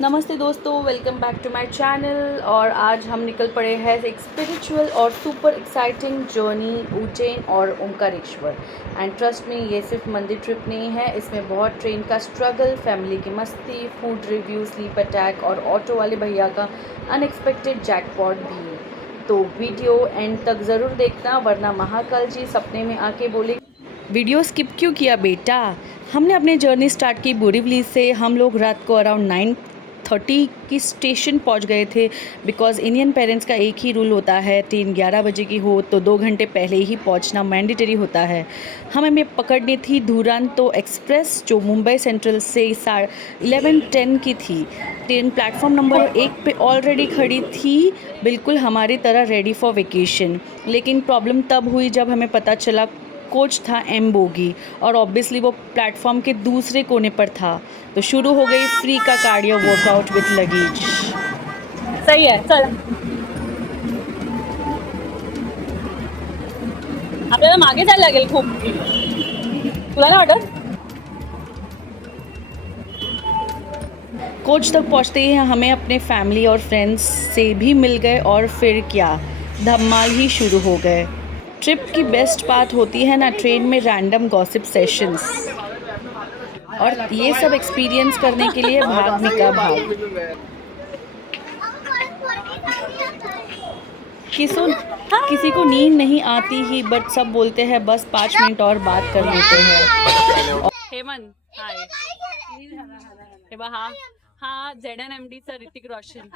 नमस्ते दोस्तों, welcome back to my channel. और आज हम निकल पड़े हैं एक स्पिरिचुअल और सुपर एक्साइटिंग जर्नी उज्जैन और ओंकारेश्वर। एंड ट्रस्ट में ये सिर्फ मंदिर ट्रिप नहीं है, इसमें बहुत ट्रेन का स्ट्रगल, फैमिली की मस्ती, फूड रिव्यू, स्लीप अटैक और ऑटो वाले भैया का अनएक्सपेक्टेड जैकपॉट भी। तो वीडियो एंड तक ज़रूर देखना, वरना महाकाल जी सपने में आके बोले वीडियो स्किप क्यों किया बेटा। हमने अपनी जर्नी स्टार्ट की बोरीवली से। हम लोग रात को अराउंड 9:30 की स्टेशन पहुंच गए थे, बिकॉज़ इंडियन पेरेंट्स का एक ही रूल होता है, ट्रेन 11 बजे की हो तो 2 घंटे पहले ही पहुंचना मैंडेटरी होता है। हमें पकड़नी थी दुरंतो एक्सप्रेस, जो मुंबई सेंट्रल से 11:10 की थी। ट्रेन प्लेटफॉर्म नंबर 1 पे ऑलरेडी खड़ी थी, बिल्कुल हमारी तरह रेडी फॉर वेकेशन। लेकिन प्रॉब्लम तब हुई जब हमें पता चला कोच था एम बोगी, और ऑब्वियसली वो प्लेटफॉर्म के दूसरे कोने पर था। तो शुरू हो गई फ्री का कार्डियो वर्कआउट विथ लगेज। सही है, चल आपल्याला मागे जायला लागेल खूप, तुला ना वाटत? कोच तक पहुंचते ही हमें अपने फैमिली और फ्रेंड्स से भी मिल गए, और फिर क्या धमाल ही शुरू हो गए। ट्रिप की बेस्ट बात होती है ना, ट्रेन में रैंडम गॉसिप सेशंस, और ये सब एक्सपीरियंस करने के लिए भाग निका भाग। किसो किसी को नींद नहीं आती ही, बट सब बोलते हैं बस 5 मिनट और बात कर लेते हैं। हेमंत हाय, हे बा हा हा ZNMD चा ऋतिक रोशन।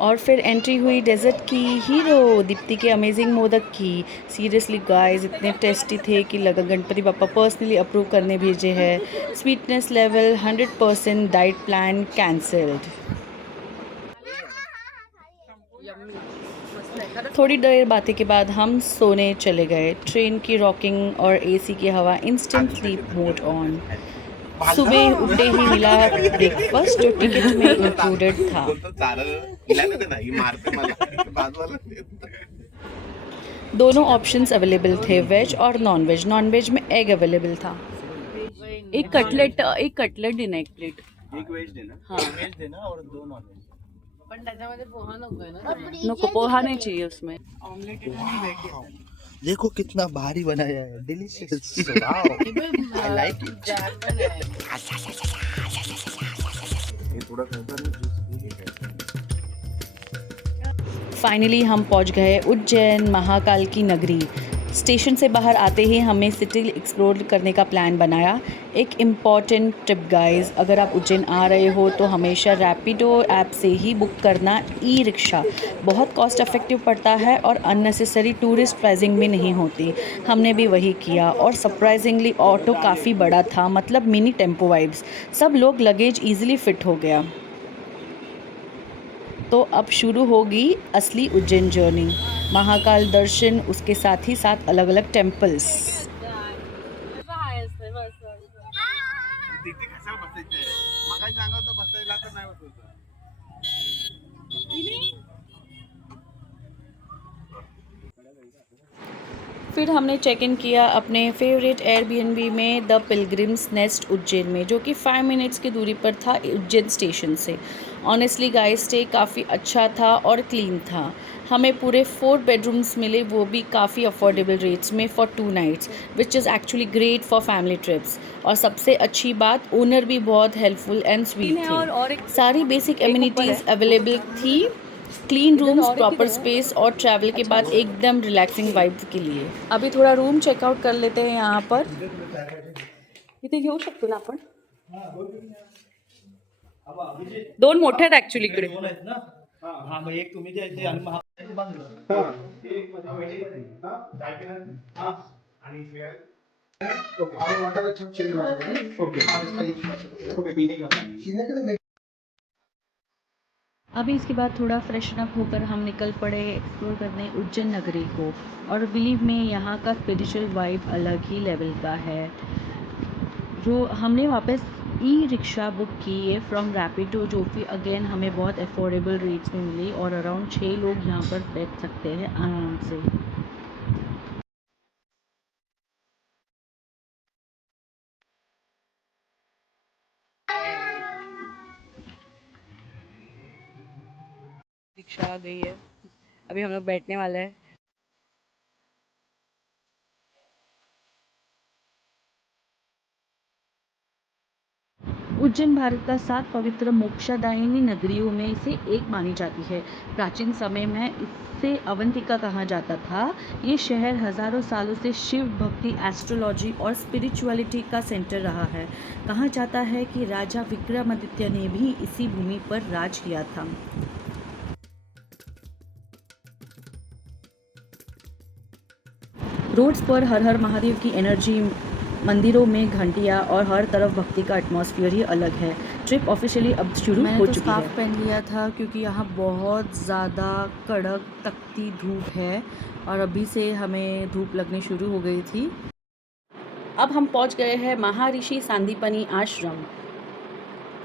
और फिर एंट्री हुई डेजर्ट की हीरो दीप्ति के अमेजिंग मोदक की। सीरियसली गाइस, इतने टेस्टी थे कि लगा गणपति पापा पर्सनली अप्रूव करने भेजे हैं। Sweetness level 100%, diet plan cancelled. थोड़ी देर बातें के बाद हम सोने चले गए। ट्रेन की रॉकिंग और एसी की हवा, इंस्टेंट स्लीप मोड ऑन। सुबह उठते ही मिला ब्रेकफास्ट, जो टिकट में इंक्लूडेड था। दोनों ऑप्शंस अवेलेबल थे, वेज और नॉन वेज। नॉन वेज में एग अवेलेबल था। एक कटलेट देना, एक प्लेट। एक वेज देना, हाँ वेज देना और 2 नॉन वेज। पण त्याच्यामध्ये पोहा नकोय ना? नको, पोहा नहीं चाहिए उसमें। देखो कितना भारी बनाया है, delicious. Wow, I like it. ये थोड़ा खाकर ना जूस पी ले। फाइनली हम पहुंच गए उज्जैन, महाकाल की नगरी। स्टेशन से बाहर आते ही हमें सिटी एक्सप्लोर करने का प्लान बनाया। एक इम्पॉर्टेंट टिप गाइस, अगर आप उज्जैन आ रहे हो तो हमेशा रैपिडो ऐप से ही बुक करना। ई रिक्शा बहुत कॉस्ट इफेक्टिव पड़ता है और अननेसेसरी टूरिस्ट प्राइसिंग भी नहीं होती। हमने भी वही किया, और सरप्राइजिंगली ऑटो काफ़ी बड़ा था, मतलब मिनी टेम्पो वाइब्स। सब लोग लगेज ईजिली फिट हो गया। तो अब शुरू होगी असली उज्जैन जर्नी। महाकाल दर्शन, उसके साथ ही साथ अलग अलग टेम्पल्स। तिथे कशाला बसायचंय? मगाशी सांगत होतो बसायला, तर नाही बसवतो। फिर हमने चेक इन किया अपने फेवरेट एयरबीएनबी में, द पिलग्रिम्स नेस्ट उज्जैन में, जो कि 5 मिनट्स की दूरी पर था उज्जैन स्टेशन से। ऑनेस्टली गाइस, स्टे काफ़ी अच्छा था और क्लीन था। हमें पूरे 4 बेडरूम्स मिले, वो भी काफ़ी अफोर्डेबल रेट्स में for 2 nights, which is actually great for family trips. और सबसे अच्छी बात, ओनर भी बहुत हेल्पफुल एंड स्वीट थे। सारी बेसिक एमिनिटीज़ अवेलेबल थी, क्लीन रूम्स, प्रॉपर स्पेस, और ट्रैवल के बाद एकदम रिलैक्सिंग वाइब के लिए। अभी थोड़ा रूम चेकआउट कर लेते हैं यहाँ पर। इथे घेऊ शकतो ना आपण? 2 मोठे आहेत ॲक्च्युली इकडे। हां, मग एक तुम्ही द्यायचे आणि मग अभी इसके बाद थोड़ा फ्रेशन अप होकर हम निकल पड़े एक्सप्लोर करने उज्जैन नगरी को। और बिलीव में यहाँ का स्पिरिचुअल वाइब अलग ही लेवल का है। जो हमने वापस ई रिक्शा बुक की है फ्रॉम रैपिडो, जो कि अगेन हमें बहुत अफोर्डेबल रेट्स में मिली, और अराउंड 6 लोग यहाँ पर बैठ सकते हैं आराम से। रिक्शा आ गई है, अभी हम लोग बैठने वाले हैं। उज्जैन भारत का 7 पवित्र मोक्षदायिनी नगरियों में से एक मानी जाती है। प्राचीन समय में इसे अवंतिका कहा जाता था। ये शहर हजारों सालों से शिव भक्ति, एस्ट्रोलॉजी और स्पिरिचुअलिटी का सेंटर रहा है। कहा जाता है कि राजा विक्रमादित्य ने भी इसी भूमि पर राज किया था। रोड्स पर हर हर महादेव की एनर्जी, मंदिरों में घंटियां और हर तरफ भक्ति का एटमॉस्फेयर ही अलग है। ट्रिप ऑफिशियली अब शुरू हो चुकी है। स्कार्फ पहन लिया था क्योंकि यहाँ बहुत ज़्यादा कड़क तकती धूप है और अभी से हमें धूप लगनी शुरू हो गई थी। अब हम पहुँच गए हैं महर्षि सांदीपनि आश्रम।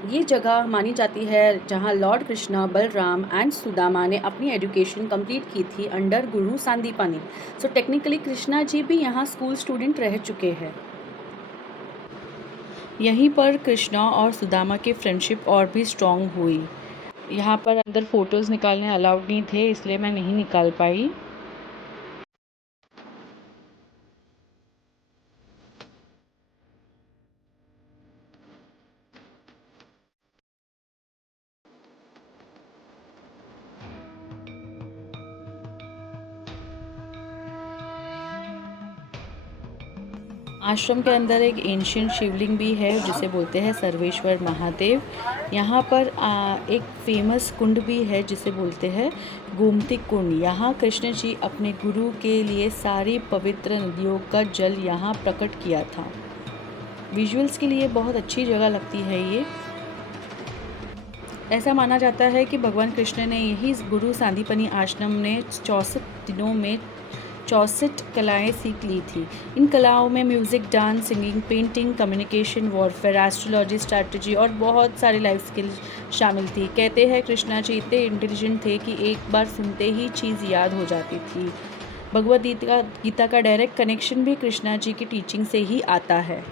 ये जगह मानी जाती है जहाँ लॉर्ड कृष्णा, बलराम एंड सुदामा ने अपनी एजुकेशन कंप्लीट की थी अंडर गुरु सांदीपनि। सो टेक्निकली कृष्णा जी भी यहाँ स्कूल स्टूडेंट रह चुके हैं। यहीं पर कृष्णा और सुदामा की फ्रेंडशिप और भी स्ट्रॉन्ग हुई। यहाँ पर अंदर फ़ोटोज़ निकालने अलाउड नहीं थे, इसलिए मैं नहीं निकाल पाई। आश्रम के अंदर एक एंशियंट शिवलिंग भी है जिसे बोलते हैं सर्वेश्वर महादेव। यहाँ पर एक फेमस कुंड भी है जिसे बोलते हैं गोमती कुंड। यहाँ कृष्ण जी अपने गुरु के लिए सारी पवित्र नदियों का जल यहाँ प्रकट किया था। विजुअल्स के लिए बहुत अच्छी जगह लगती है ये। ऐसा माना जाता है कि भगवान कृष्ण ने यही गुरु सांदीपनि आश्रम ने 64 दिनों में 64 कलाएँ सीख ली थी। इन कलाओं में music, dance, singing, painting, communication, warfare, astrology, strategy और बहुत सारी लाइफ स्किल्स शामिल थी। कहते हैं कृष्णा जी इतने इंटेलिजेंट थे कि एक बार सुनते ही चीज़ याद हो जाती थी। भगवद गीता का डायरेक्ट कनेक्शन भी कृष्णा जी की टीचिंग से ही आता है।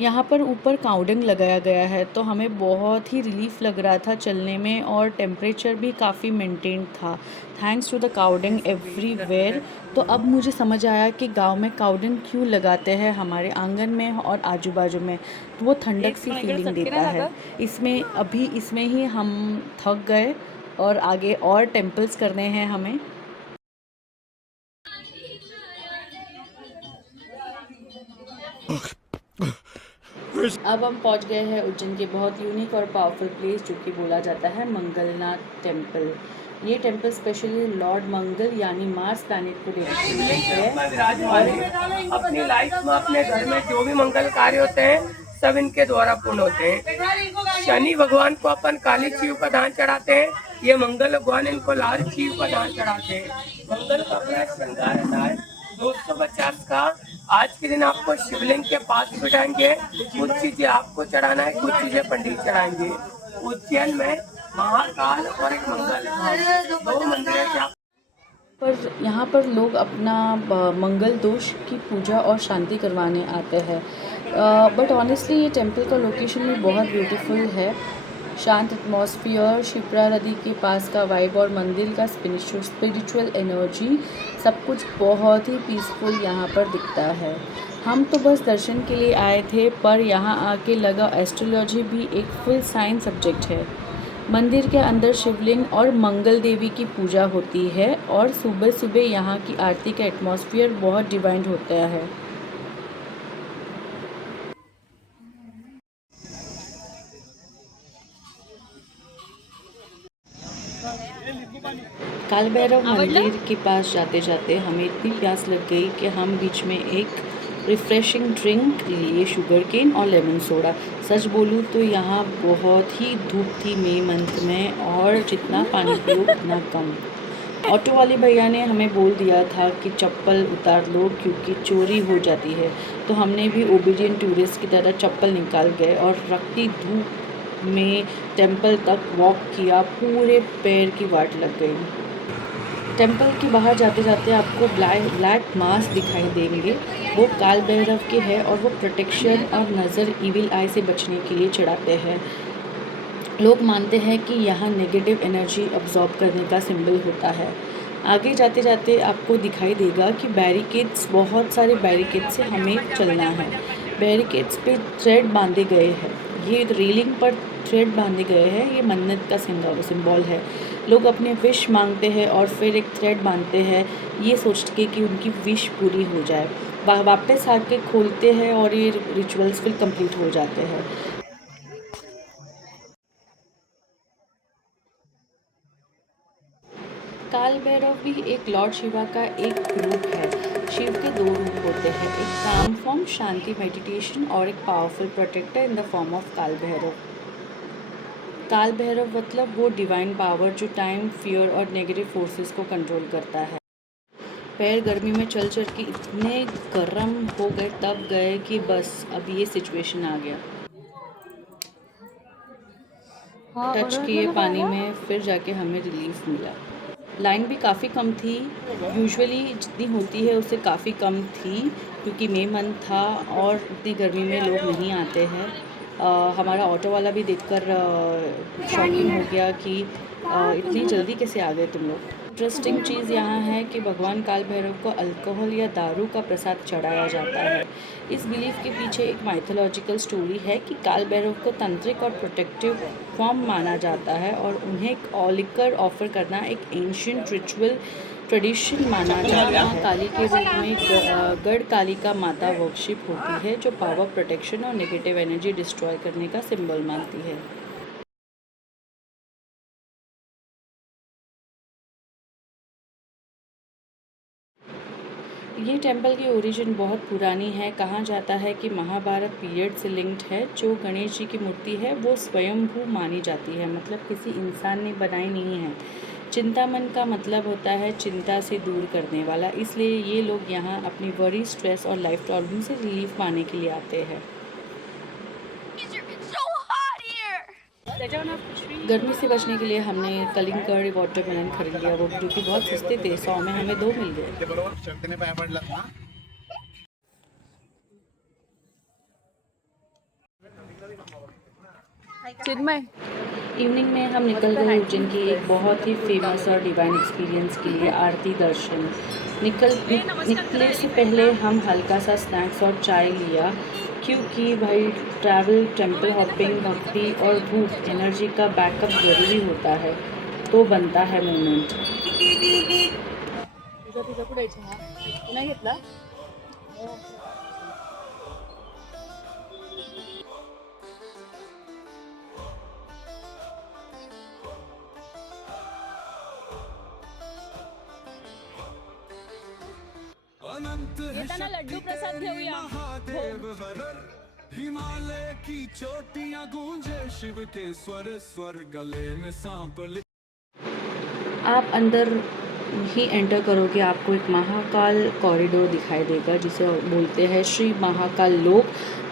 यहाँ पर ऊपर काउडिंग लगाया गया है तो हमें बहुत ही रिलीफ लग रहा था चलने में और टेम्परेचर भी काफ़ी मेंटेन था थैंक्स टू द काउडिंग एवरीवेयर। तो अब मुझे समझ आया कि गांव में काउडिंग क्यों लगाते हैं हमारे आंगन में और आजू बाजू में, तो वो ठंडक सी फीलिंग देता है। इसमें ही हम थक गए और आगे और टेम्पल्स करने हैं हमें। अब हम पहुंच गए हैं उज्जैन के बहुत यूनिक और पावरफुल प्लेस जो कि बोला जाता है मंगलनाथ टेम्पल। ये टेम्पल स्पेशली लॉर्ड मंगल यानी मार्स प्लैनेट को डेडिकेटेड है। अपनी लाइफ में अपने घर में जो भी मंगल कार्य होते हैं सब इनके द्वारा पूर्ण होते हैं। शनि भगवान को अपन काली चीव का दान चढ़ाते हैं, ये मंगल भगवान इनको लाल चीव का दान चढ़ाते हैं। मंगल का अपना श्रृंगार रहता है 250 का। आज के दिन आपको शिवलिंग के पास बिठाएंगे, कुछ चीजें आपको चढ़ाना है, कुछ चीजें पंडित चढ़ाएंगे। उज्जैन में महाकाल और एक मंगल दो मंदिर है पर यहाँ पर लोग अपना मंगल दोष की पूजा और शांति करवाने आते हैं। बट ऑनेस्टली ये टेम्पल का लोकेशन भी बहुत ब्यूटीफुल है। शांत एटमॉस्फेयर, शिप्रा नदी के पास का वाइब और मंदिर का स्पिरिचुअल एनर्जी, सब कुछ बहुत ही पीसफुल यहाँ पर दिखता है। हम तो बस दर्शन के लिए आए थे पर यहाँ आके लगा एस्ट्रोलॉजी भी एक फुल साइंस सब्जेक्ट है। मंदिर के अंदर शिवलिंग और मंगल देवी की पूजा होती है और सुबह सुबह यहाँ की आरती का एटमॉस्फेयर बहुत डिवाइन होता है। काल भैरव मंदिर के पास जाते जाते हमें इतनी प्यास लग गई कि हम बीच में एक रिफ़्रेशिंग ड्रिंक लिए, शुगर केन और लेमन सोडा। सच बोलूँ तो यहाँ बहुत ही धूप थी मई मंथ में और जितना पानी पियो उतना कम। ऑटो वाले भैया ने हमें बोल दिया था कि चप्पल उतार लो क्योंकि चोरी हो जाती है, तो हमने भी ओबीडियंट टूरिस्ट की तरह चप्पल निकाल गए और रखती धूप में टेम्पल तक वॉक किया। पूरे पैर की वाट लग गई। टेम्पल के बाहर जाते जाते आपको ब्लैक मास्क दिखाई देंगे, वो काल भैरव के हैं और वो प्रोटेक्शन और नज़र इविल आई से बचने के लिए चढ़ाते हैं। लोग मानते हैं कि यहाँ नेगेटिव एनर्जी अब्जॉर्ब करने का सिंबल होता है। आगे जाते जाते आपको दिखाई देगा कि बैरिकेड्स, बहुत सारे बैरिकेड्स से हमें चलना है। बैरिकेड्स पे थ्रेड बांधे गए हैं, ये रेलिंग पर थ्रेड बांधे गए हैं, ये मन्नत का सिंबल है। लोग अपने विश मांगते हैं और फिर एक थ्रेड बांधते हैं, ये सोच के कि उनकी विश पूरी हो जाए। वापस आके खोलते हैं और ये रिचुअल्स फिर कंप्लीट हो जाते हैं। काल भैरव भी एक लॉर्ड शिवा का एक रूप है। शिव के दो रूप होते हैं, एक काम फॉर्म शांति मेडिटेशन और एक powerful protector in the form of Kaal Bhairav. Kaal Bhairav मतलब वो डिवाइन पावर जो टाइम, फियर और नेगेटिव फोर्सेस को कंट्रोल करता है। पैर गर्मी में चल चल के इतने गर्म हो गए, तब गए कि बस अब ये सिचुएशन आ गया। टच किए पानी में, फिर जाके हमें रिलीफ मिला। लाइन भी काफ़ी कम थी, यूजुअली जितनी होती है उससे काफ़ी कम थी, क्योंकि मई मंथ था और इतनी गर्मी में लोग नहीं आते हैं। हमारा ऑटो वाला भी देखकर शॉकिंग हो गया कि इतनी जल्दी कैसे आ गए तुम लोग। इंटरेस्टिंग चीज़ यहाँ है कि भगवान काल भैरव को अल्कोहल या दारू का प्रसाद चढ़ाया जाता है। इस बिलीफ के पीछे एक माइथोलॉजिकल स्टोरी है कि काल भैरव को तंत्रिक और प्रोटेक्टिव फॉर्म माना जाता है और उन्हें लिकर ऑफर करना एक एंशिएंट रिचुअल ट्रेडिशन माना जाता है। काली के रूप में गढ़ कालिका माता वर्शिप होती है, जो पावर, प्रोटेक्शन और नेगेटिव एनर्जी डिस्ट्रॉय करने का सिंबल मानती है। ये टेंपल की ओरिजिन बहुत पुरानी है। कहा जाता है कि महाभारत पीरियड से लिंक्ड है। जो गणेश जी की मूर्ति है वो स्वयंभू मानी जाती है, मतलब किसी इंसान ने बनाई नहीं है। चिंतामन का मतलब होता है चिंता से दूर करने वाला, इसलिए ये लोग यहाँ अपनी वरी, स्ट्रेस और लाइफ प्रॉब्लम से रिलीफ पाने के लिए आते हैं। गर्मी से बचने के लिए हमने कलिंगड वाटरमेलन खरीद लिया, वो जो कि बहुत सस्ते थे, 100 में हमें 2 मिल गए। चिन्मय, इवनिंग में हम निकल गए उज्जैन की एक बहुत ही फेमस और डिवाइन एक्सपीरियंस के लिए, आरती दर्शन। निकले से पहले हम हल्का सा स्नैक्स और चाय लिया, क्योंकि भाई ट्रैवल, टेंपल हॉपिंग, भक्ति और भूख, एनर्जी का बैकअप ज़रूरी होता है, तो बनता है मोमेंट। तुझा कुठे नाही घेतला? येताना लड्डू प्रसाद घेऊया। हिमालय की चोटियां गूंजे शिव के स्वर, स्वर गले में सांप। आप अंदर ही एंटर करोगे, आपको एक महाकाल कॉरिडोर दिखाई देगा, जिसे बोलते हैं श्री महाकाल लोक।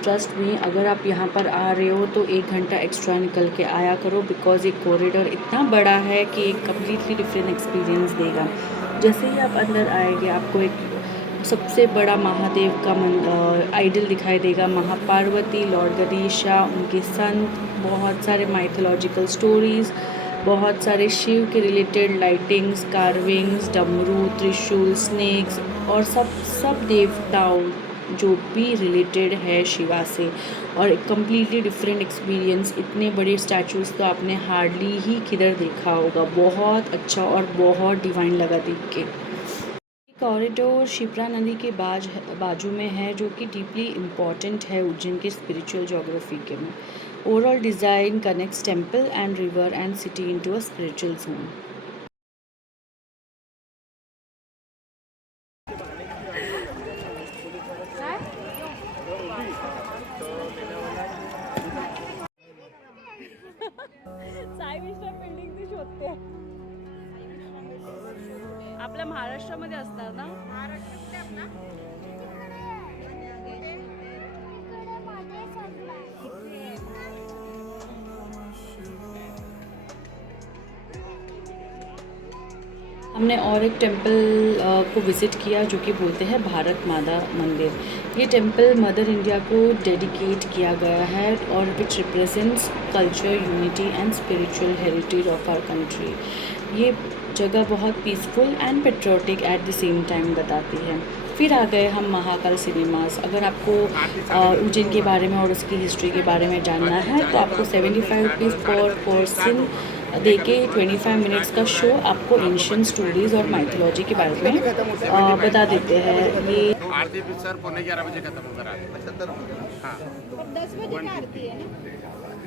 ट्रस्ट में, अगर आप यहाँ पर आ रहे हो तो 1 घंटा एक्स्ट्रा निकल के आया करो, बिकॉज ये कॉरिडोर इतना बड़ा है कि एक कम्प्लीटली डिफरेंट एक्सपीरियंस देगा। जैसे ही आप अंदर आएंगे, आपको एक सबसे बड़ा महादेव का आइडल दिखाई देगा, महापार्वती, लॉर्ड गणेशा, उनके संत, बहुत सारे माइथोलॉजिकल स्टोरीज़, बहुत सारे शिव के रिलेटेड लाइटिंग्स, कार्विंग्स, डमरू, त्रिशूल, स्नेक्स और सब देवताओं जो भी रिलेटेड है शिवा से, और एक कम्प्लीटली डिफरेंट एक्सपीरियंस। इतने बड़े स्टैचूज़ तो आपने हार्डली ही किधर देखा होगा। बहुत अच्छा और बहुत डिवाइन लगा देख के। कॉरिडोर शिप्रा नदी के बाजू में है, जो कि डीपली इम्पॉर्टेंट है उज्जैन के स्पिरिचुअल ज्योग्राफी के में। Overall design connects temple and river and city into a spiritual zone. Sai विश्राम बिल्डिंग ती शोधते. आपल्या महाराष्ट्रामध्ये असणार ना. हमने और एक टेंपल को विज़िट किया जो कि बोलते हैं भारत माता मंदिर। ये टेंपल मदर इंडिया को डेडिकेट किया गया है और which represents culture, unity and spiritual heritage of our country. ये जगह बहुत peaceful and patriotic at the same time बताती है। फिर आ गए हम महाकाल सिनेमास। अगर आपको उज्जैन के बारे में और उसकी हिस्ट्री के बारे में जानना है तो आपको 75 रुपीज़ पर पर्सन दे के 25 मिनट्स का शो आपको एंशियंट स्टोरीज और माइथोलॉजी के बारे में बता देते हैं। ये आरती भी सर 11:30 खत्म होगा रात। हाँ, 10 बजे का आरती है ना?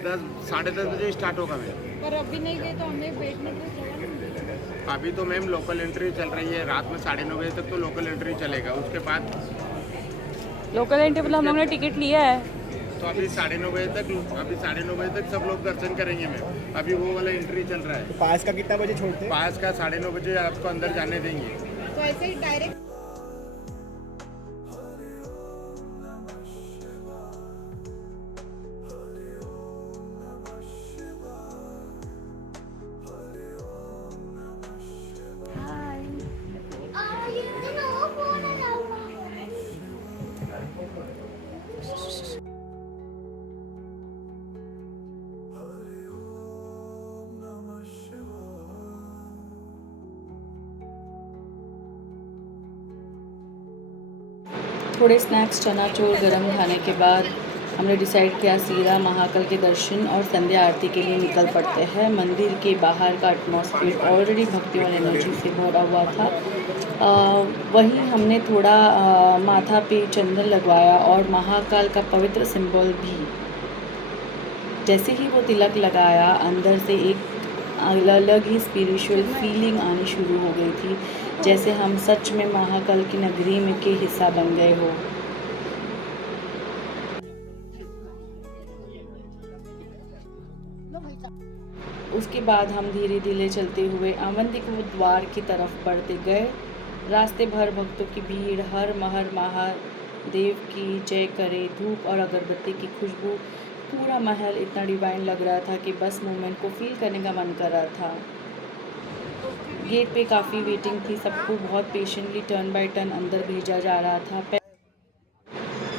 10 साढ़े 10 बजे स्टार्ट होगा मैम। पर अभी नहीं गए तो हमें बैठने के लिए जगह नहीं मिलेगी। अभी तो मैम लोकल एंट्री चल रही है, रात में 9:30 बजे तक तो लोकल एंट्री चलेगा। उसके बाद लोकल एंट्री मतलब हम लोगों ने टिकट लिया है तो अभी 9:30 बजे तक सब लोग दर्शन करेंगे मैम। अभी वो वाला एंट्री चल रहा है। पास का कितना बजे छोड़ते हैं? पास का 9:30 बजे आपको अंदर जाने देंगे। तो ऐसे ही डायरेक्ट थोड़े स्नैक्स, चनाचूर गरम खाने के बाद हमने डिसाइड किया सीधा महाकाल के दर्शन और संध्या आरती के लिए निकल पड़ते हैं। मंदिर के बाहर का एटमॉस्फेयर ऑलरेडी भक्ति और एनर्जी से भरा हुआ था। वहीं हमने थोड़ा माथा पे चंदन लगवाया और महाकाल का पवित्र सिंबल भी। जैसे ही वो तिलक लगाया अंदर से एक अलग ही स्पिरिचुअल फीलिंग आनी शुरू हो गई थी, जैसे हम सच में महाकाल की नगरी में के हिस्सा बन गए हो। उसके बाद हम धीरे धीरे चलते हुए अवंतिका द्वार की तरफ बढ़ते गए। रास्ते भर भक्तों की भीड़, हर महादेव की जय करे, धूप और अगरबत्ती की खुशबू, पूरा महल इतना डिवाइन लग रहा था कि बस मोमेंट को फील करने का मन कर रहा था। गेट पे काफ़ी वेटिंग थी, सबको बहुत पेशेंटली टर्न बाय टर्न अंदर भेजा जा रहा था।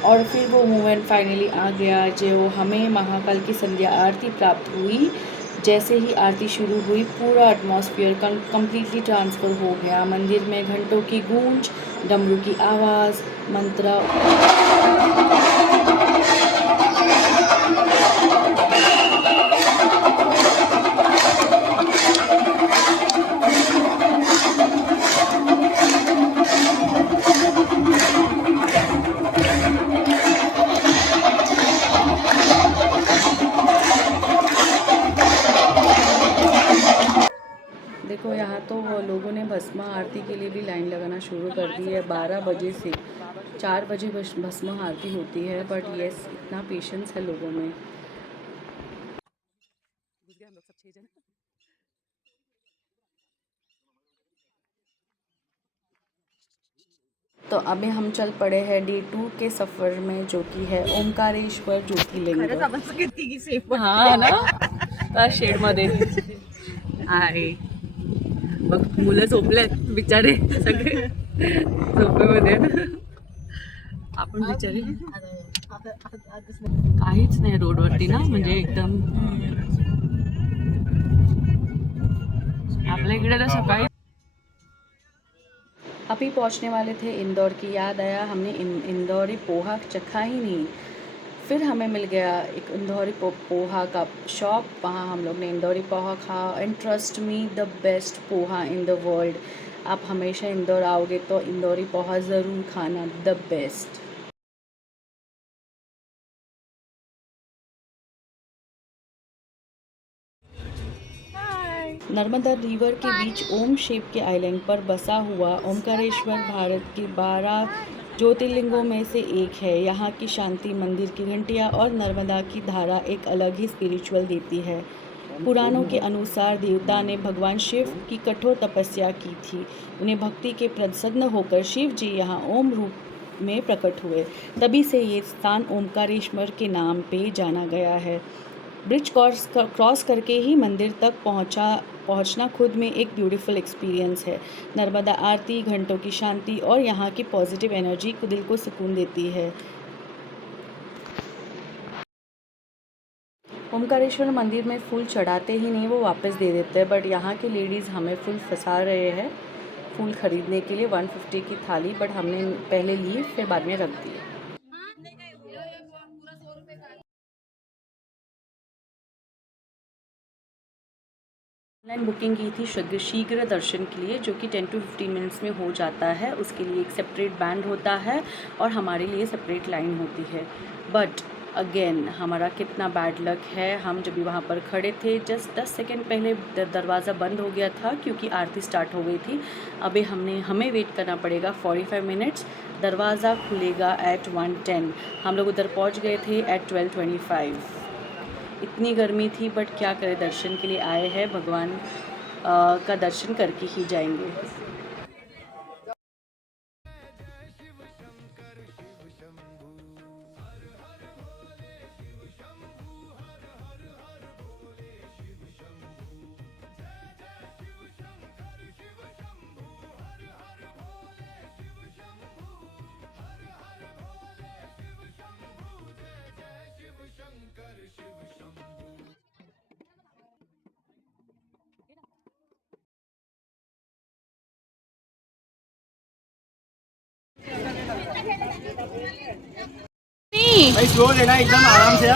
और फिर वो मोमेंट फाइनली आ गया जो हमें महाकाल की संध्या आरती प्राप्त हुई। जैसे ही आरती शुरू हुई पूरा एटमॉस्फेयर कम्प्लीटली ट्रांसफ़र हो गया। मंदिर में घंटों की गूंज, डमरू की आवाज़, मंत्र देखो यहाँ तो लोगों ने भस्म आरती के लिए भी लाइन लगाना शुरू कर दी है। 12 बजे से 4 बजे भस्म आरती होती है, बट यस इतना पेशेंस है लोगों में। तो अभी हम चल पड़े हैं डे 2 के सफ़र में, जो कि है ओंकारेश्वर ज्योतिर्लिंग। हाँ ना, शेडमध्ये आहे बघ, मुलं झोपलेत बिचारे सगळे झोपेमध्ये। आपण बिचारे काहीच नाही रोडवरती ना, म्हणजे एकदम आपल्या इकडे तर सकाळी। अभी पहुंचने वाले थे इंदौर की, याद आया हमने इंदौरी पोहा चखा ही नहीं। फिर हमें मिल गया एक इंदौरी पोहा का शॉप, वहाँ हम लोग ने इंदौरी पोहा खाया and trust me the best poha in the world. आप हमेशा इंदौर आओगे तो इंदौरी पोहा ज़रूर खाना, द बेस्ट। नर्मदा रिवर के बीच ओम शेप के आइलैंड पर बसा हुआ ओंकारेश्वर भारत के 12 ज्योतिर्लिंगों में से एक है। यहाँ की शांति, मंदिर की घंटियाँ और नर्मदा की धारा एक अलग ही स्पिरिचुअल देती है। पुराणों के अनुसार देवता ने भगवान शिव की कठोर तपस्या की थी। उन्हें भक्ति के प्रसन्न होकर शिव जी यहाँ ओम रूप में प्रकट हुए। तभी से ये स्थान ओंकारेश्वर के नाम पे जाना गया है। ब्रिज क्रॉस करके ही मंदिर तक पहुंचना खुद में एक ब्यूटीफुल एक्सपीरियंस है। नर्मदा आरती, घंटों की शांति और यहाँ की पॉजिटिव एनर्जी को दिल को सुकून देती है। ओमकारेश्वर मंदिर में फूल चढ़ाते ही नहीं, वो वापस दे देते हैं, बट यहाँ के लेडीज़ हमें फूल फंसा रहे हैं फूल ख़रीदने के लिए। 150 की थाली, बट हमने पहले ली फिर बाद में रख दी। ऑनलाइन बुकिंग की थी शीघ्र दर्शन के लिए, जो कि 10 to 15 मिनट्स में हो जाता है। उसके लिए एक सेपरेट बैंड होता है और हमारे लिए सेपरेट लाइन होती है। बट अगेन हमारा कितना बैड लक है, हम जब भी वहाँ पर खड़े थे जस्ट 10 सेकेंड पहले दरवाज़ा बंद हो गया था क्योंकि आरती स्टार्ट हो गई थी। अभी हमें वेट करना पड़ेगा 45 मिनट्स। दरवाज़ा खुलेगा एट 1:10। हम लोग उधर पहुँच गए थे एट 12:25। इतनी गर्मी थी, बट क्या करें, दर्शन के लिए आए हैं, भगवान का दर्शन करके ही जाएंगे। भाई स्लो लेना, एकदम आराम से।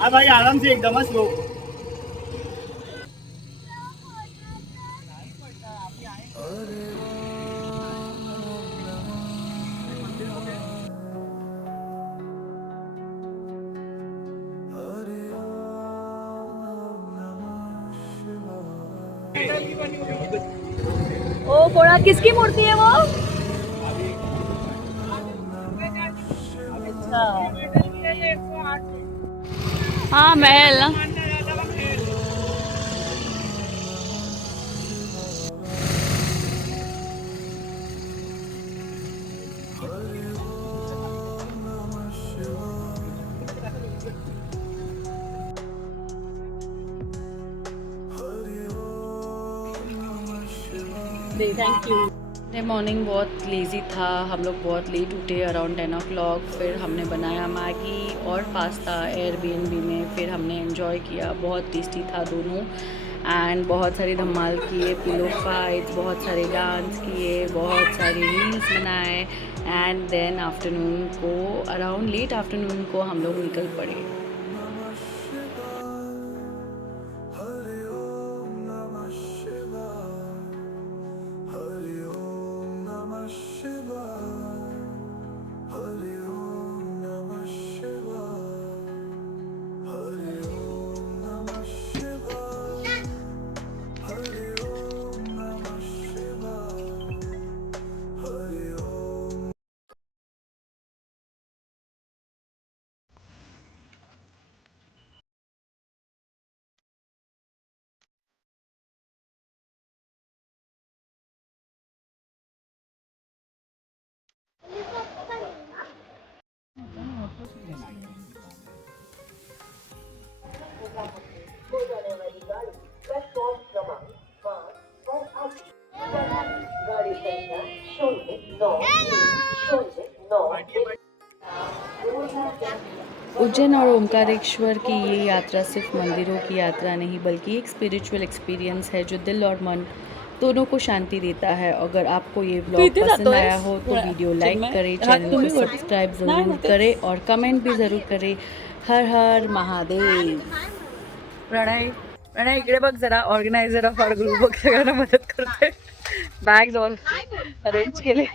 हाँ भाई आराम से, एकदम स्लो। ओ घोड़ा किसकी मूर्ति है वो? हाँ महल ना। Thank you. मॉर्निंग बहुत लेज़ी था, हम लोग बहुत लेट उठे अराउंड 10 o'clock। फिर हमने बनाया मैगी और पास्ता एयरबीएनबी में, फिर हमने एंजॉय किया, बहुत टेस्टी था दोनों। एंड बहुत सारी धमाल किए, पिलो फाइट, बहुत सारे डांस किए, बहुत सारी रील्स बनाए। एंड देन आफ्टरनून को अराउंड लेट आफ्टरनून को हम लोग निकल पड़े। उज्जैन और ओमकारेश्वर की ये यात्रा सिर्फ मंदिरों की यात्रा नहीं, बल्कि एक स्पिरिचुअल एक्सपीरियंस है जो दिल और मन दोनों को शांति देता है। अगर आपको ये व्लॉग पसंद आया हो तो वीडियो लाइक करें, चैनल को सब्सक्राइब ज़रूर करें और कमेंट भी ज़रूर करें। हर हर महादेव। प्रणय इकडे बघ जरा, ऑर्गनायझर ऑफ आवर ग्रुप बघ, सगळ्यांना मदत करते, बॅग्स ऑल अरेंज केले।